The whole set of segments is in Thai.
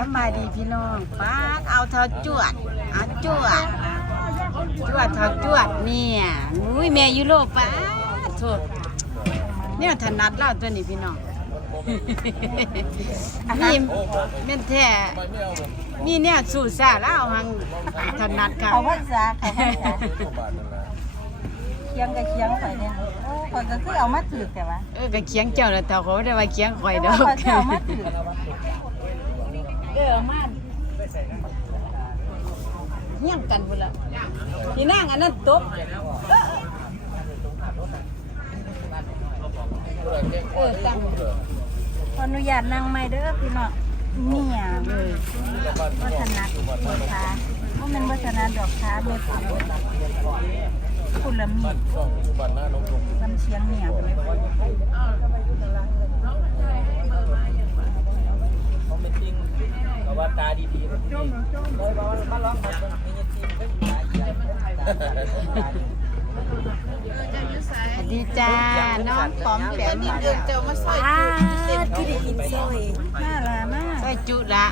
สำบายดีพี่น้องป้าดเอาเธอจวดเอาจวดจวดเธอจวดเนี่ยอุ้ยแม่ยุโรปป้าดโทษเนี่ยถนัดเล่าตัวนี้พี่น้องนี่แม่นแท้มีเนี่ยสู่ซาแล้วหังถนัดค่ะเขาภาษาเขาภาษาเคียงกับเคียงข่อยเนี่ยโอ้ข่อยก็คือเอามาถือแต่ว่าเออก็เคียงเจ้าแล้วแต่เขาบ่ได้ว่าเคียงข่อยดอกข่อยก็เอามาถือ เออเอามาเฮี้ยงกันพุ่นละพี่นางอันนั้นตบเออตั้งขออนุญาตนั่งไม่เด้อพี่น้องเนี่ยเออวัฒนัดปวดขาว่ามันวัฒนัดดอกขาเม็ดคุณละมีลำเชียงเนี่ย เขาเป็นจริงแต่ ว่าตาดีๆมันจริงเลยบอกว่ามาลองมาเป็นมีจริงเป็นตาใหญ่สวัสดีจ้า น้องปอมแปมนี่เดินเจอมาซอยอ่าที่ได้กินซอยน่าละมากซอยจุละ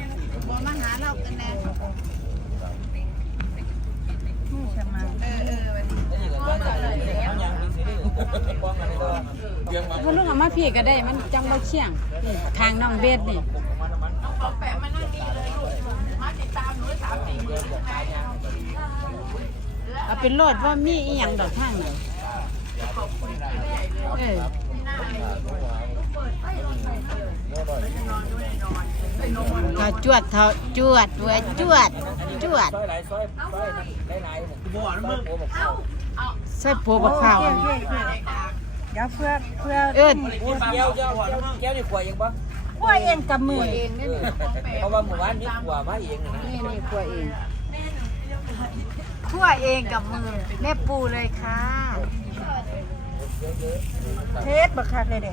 บ่มาหาเรากันแน่นี่จะมาพอลุงเอามาพี่ก็ได้มันจังบ่เคียงทางน้องเบสนี่ เอาเป็นโลดว่ามีอีหยังดอกทางไหนเออเท่าจวดเท่าจวดเว้ยจวด จวดซอยหลายซอยซอยหลายๆบ่อนมึงใส่ผัวบักข้าวโอ้อันเย้เย้เดี๋ยวเพื่อเพื่อเอิ้นพูดแก้วเจ้าแก้วนี่ขวดเองปะ กล้วยเองกับมือเองนี่นี่เพราะว่าหมู่บ้านนี่ขวดมาเองนะนี่นี่คั่วเองคั่วเองกับมือแม่ปูเลยค่ะเทสบักคักเลยเด้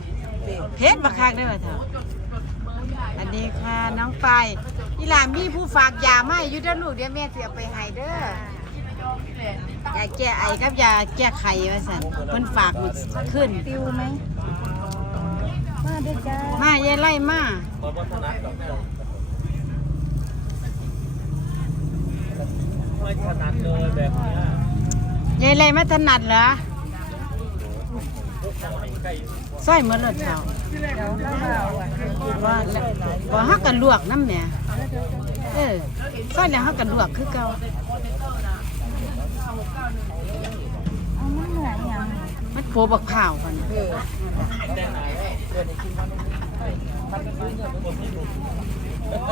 เพชรบักคักได้ป่ะเถอะอันนี้ค่ะน้องไปายอีหลามีผู้ฝากยามาให้อยู่เด้อลูกเดี๋ยวแม่สิเอาไปให้เด้อยาแก้ไอกับยาแก้ไขว่าซั่นเพิ่นฝากหมดขึ้นปิวไหม มาด้อจ้า มายายไล่มาไม่ถนัดเลยแบบนี้ยายไล่มาถนัดเหรอซอยเมือนรถเฒ่าเดี๋ยวเราเอาว่าแล้วบ่ฮักกันลวกน้ำแหน่เออซอยแล้วฮักกันลวกคือเก่ามันเหนื่อยยัง มันโผบักข้าวพุ่นน่ะ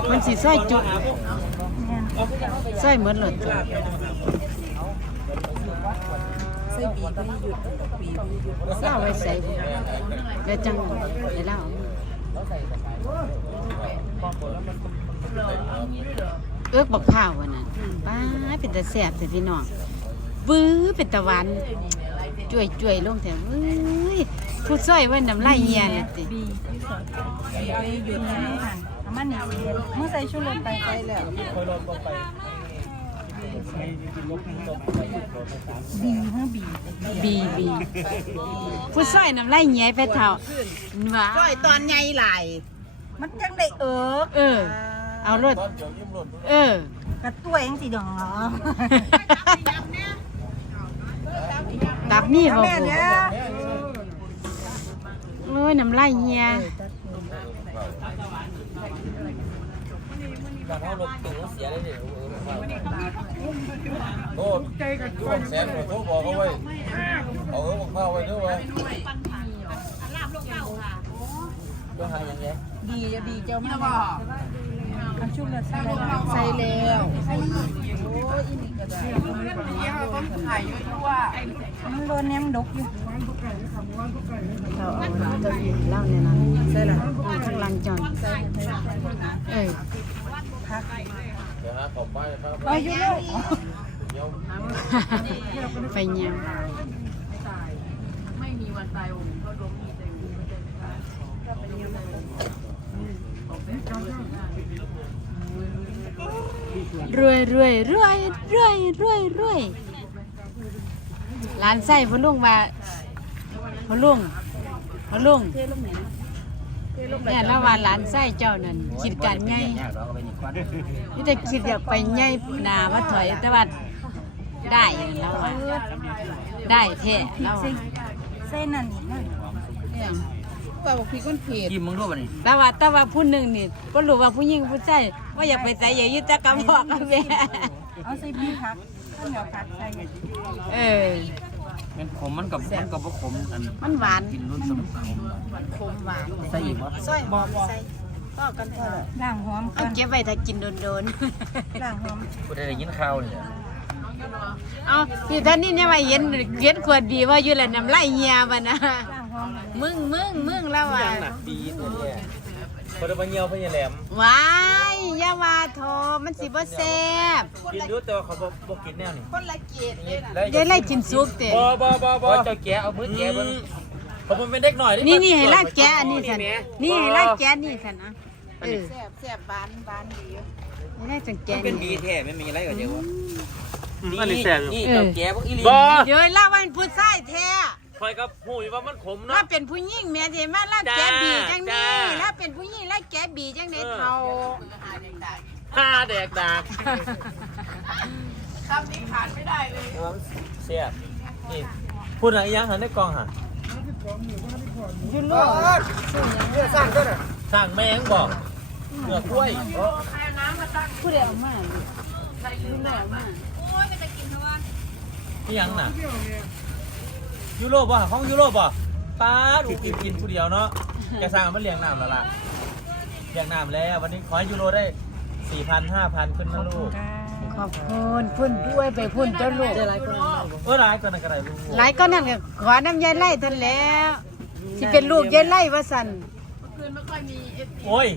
มันสิซอยจุเนี่ยซอยเหมือนรถใส่บีก็ไม่หยุดบีก็ไม่หยุดเศร้าไว้ใส่เดี๋ยวจังเดี๋ยวเล่าเอิกบักข้าววันนั้นป้าเป็นตาแสบแต่พี่น้องบื้อเป็นตะหวัน จ่วยจ่วยๆลงแถวเอ้ยผู้ซอยไว่าน้ำลายเยียน่ะติบีที่สองเอาหยุดนะไม่หันเอามันหนีเรียนเมื่อใส่ชุดลงไปไปแล้วคอยลงไปบีเมื่อบีบีบีผู้ซอยน้ำลายเยียไปเท่าว่าก้อยตอนใหญ่ไหลมันจังได้เอิกเออ เอารถเออกระตัวเองสิดอง เหรอตับมีบ่แม่บุเนี่ยโอ้ยน้ำลายเฮียการเอารถตู้เสียได้เลยโทษช่วงแสนโทษบอกเขาไว้เอาเออบอกเข้าไว้ด้วย ไว้ก็หาอย่างเงี้ยบีบีเจ้ามาเอาชุดละใส่แล้วใส่แล้วใส่โอ้ยอีนี่ก็ได้มันโดนแนมดกอยู่เราเอาตัวนี้เล่าเนี่ยนะใช่ละข้างหลังจอยเออเดี๋ยวหาขอบไปครับเอาอยู่ลูกเดี๋ยวไปเงียบ รวยรวยรวยรวยรวยรวยร้านไส้พ่อลุงว่าพ่อลุงพ่อลุงเนี่ยแล้วว่าหลานไส้เจ้านั่นคิดการใหญ่ยากเราก็ไปนี่ก่อนนี่แต่คิดอยากไปใหญ่หน้ามาถอยแต่ว่าได้แล้วว่าได้แท้แล้วว่าเส้นนั่นนี่นั่นเนี่ย ว่าบอกพี่คนผิดยิ้มมึงรู้ป่ะนี่แต่ว่าแต่ว่าผู้หนึ่งนี่ก็รู้ว่าผู้หญิงผู้ชายว่าอยากไปใส่อย่ายึดแต่กับพ่อกับแม่เอาใส่พี่พักข้าวเหนียวพักใส่อย่างเออมันขมมันกับมันกับว่าขมอันมันหวานกินรุ่นสนุกขมคมหวานใส่อีกวะซอยหอมใส่ก็กันเถอะล่างหอมเอากันเก็บไว้ถ้ากินโดนล่างหอมกูได้ยินข่าวเนี่ยๆเอาที่ท่านนี่เนี่ยว่าเห็นเห็นขวดบีว่าอยู่แล้วน้ำลายเหี่ยบ่นะล่างหอ มมึงมึงมึงแล้วว่าดีตัวแย่คนเอาไปเงียวพญาแหลมว้ายอย่าว่าโทมันสิบ่แซ่บกินรู้แต่ว่าเขาบอกบอกกินแนวนี่คนละเกียดเลยนะเดี๋ยวไล่กินซุปเตะบ่บ่บ่บ่เจ้าแกเอามือแกเบิ่งผมมันเป็นเด็กหน่อยนี่นี่ให้ลาดแกะอันนี้สันนี่ให้ลาดแกะนี่สันนะเออแซ่บแซ่บบานบานดีให้ลาดจังแกะเป็นดีนี่แท้ไม่มีอะไรกับเจ้าวะอันนี้แซ่บอยู่นี่เจ้าแกพวกอีลีบ่เดี๋ยวเล่าว่าเป็นผู้ชายแท้ คอยกับหูยว่ามันขมถ้าเนาะเป็นผู้หญิงแม่สิมาลาดแกะบีจังนี้จ้าถ้าเป็นผู้หญิงลาดแกะบีจังได๋เฒ่าห้าแดกดากเสียบนี่พูดอะไรยังหันในกองหันยุโรสร้างแมงบอกเนื้อกล้วยผู้ใดเอามายุโรเอามานี่ยังน่ะ ยุโรปป่ะห้องยุโรปป่ะป้าดูกินกินผู้เดียวเนาะจะสร้างมันเลี้ยงน้ำแล้วล่ะเลี้ยงน้ำแล้ว วันนี้ขอให้ยูโรได้สี่พันห้าพันขึ้นนะลูกขอบคุณพุ่นด้วยไปพุ่นเจ้าลูกเออร้ายก็นักกระไรลูกหลายก็นั่นก็ขอน้ำยายไล่ท่านแล้วสิเป็นลูกยายไล่ว่าซั่นโอ้ย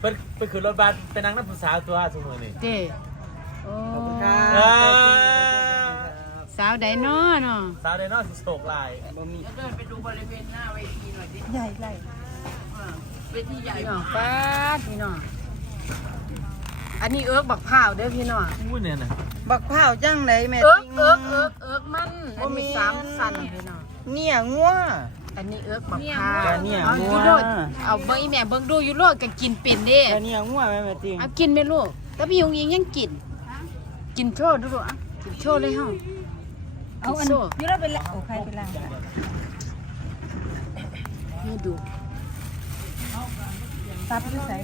เป็นเป็นขึ้นรถบัสไปนั่งนักศึกษาตัวสมุนนี่เด้โอ้อ่าสาวใดน้อเนาะสาวเดนอสิสโตกลายใหญ่ไรพี่น้องป้าดพี่น้องอันนี้เอิกบักพร้าวเด้อพี่น้องอู้เนี่ยนะบักเผาวจังไหนแม่เอิกจริง เอิกเอิกเอิกมันอันนี้สามสันพี่น้องเนี่ยงัว อันนี้เอิกบักพร้าวอันนี้เอางัวยูโรดเอาเบิ่งอีแม่เบิ่งดูยูโรดก็กินเป็นเด้แต่เนี่ยงัวแม่แม่จริงเอากินไหมลูกแต่พี่ยงยิงยังกิน กินโชว์ดูดูอะกินโชว์เลยเฮา เอาอันโซ่นี้เราไปละโอ้ใครไปล่างนี่ดูตับอยู่ใส่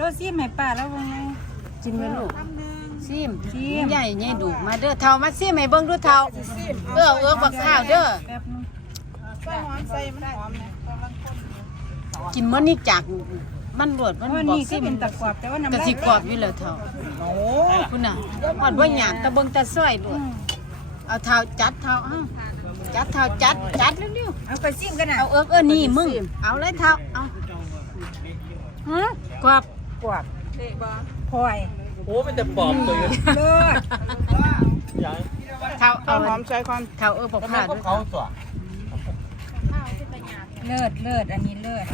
รสซีมให้ป้าแล้วว่าไงกินไหมลูกซิมซิมใหญ่ใหญ่ดูมาเด้อเท่ามาซิมให้เบิ่งดูเท่าเออเอิกบักพร้าวเด้อแป๊บนึงใส่หอมใส่มันหอมนะกินมันนี่จาก มันรวดมันเพราะบอกนี่ซิคือเป็นตะกรอบแต่ว่าน้ำกะลายสิกรอบอยู่แล้วเท่าโอ้คุณน่ะฮอดบ่หยาบตะเบิ่งตะซอยลูกเอาเท่าจัดเท่าเอ้าจัดเท่าจัดจัดเร็วเอาไปซิมกันๆนะเอาเอิกเออนี่มึงเอาเลยเท่าเอาฮะกรอบกรอบพลอยโอ้เป็นแต่ปอบตัวอยู่เลิศยังเท่าเอาหอมใส่ความเท่าเอิกบักทำพไมร้าวพวด้กวยเขาตัวเลิศเลิศอันนี้เลิศ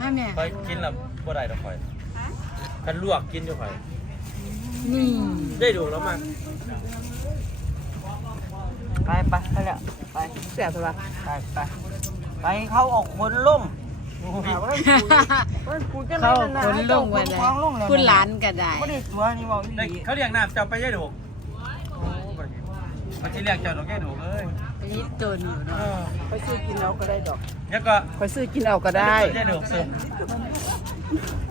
มาแม่คอยกินแล้วบ่ได้ดอกคอยคันลวกกินอยู่คอย นี่ ได้ดูแล้วมั้งไปไปไปแล้วไปเสียตัวไปไปไปเขาออกคนล่มเข้าคนลงวันเลยคุณหลานก็ได้ไม่ได้ตัวนี่บอกอีหลีเขาเรียกน้ำเจ้าไปย่ายดูกมันจะเรียกเจ้าดอกแก่ดูกเอ้ย นี่ตัวหนูเนาะไปซื้อกินเอาก็ได้ดอกเนี่ยก็ไปซื้อกินเอาก็ได้ย่ายดูกซึม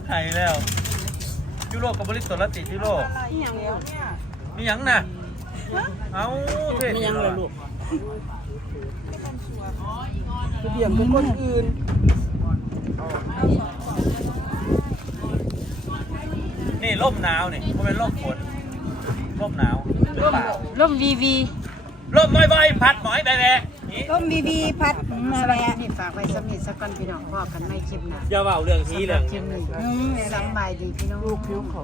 หายแล้วยุโรปกับบริสุทธิ์ละติดยุโรปมีหยังน่ะเอาเทศมีหยังเลยลูกเบี่ยงเป็นคนอื่นนี่ร่มหนาวนี่มันเป็นร่มฝนร่มหนาวหรือเปล่า ร่มวีวี ร่มบ่อยๆพัดหมอยแบะๆนี่ต้มบีบีพัดมาสำหแล้รับวนี่ฝากไว้สำนิทสักก่อนพี่น้องพ่อกันไม่คลิปหนะอย่าเบาเรื่องนี้เรื่องคลิปหนึ่งสำบายดีพี่น้องลูกผิวเขา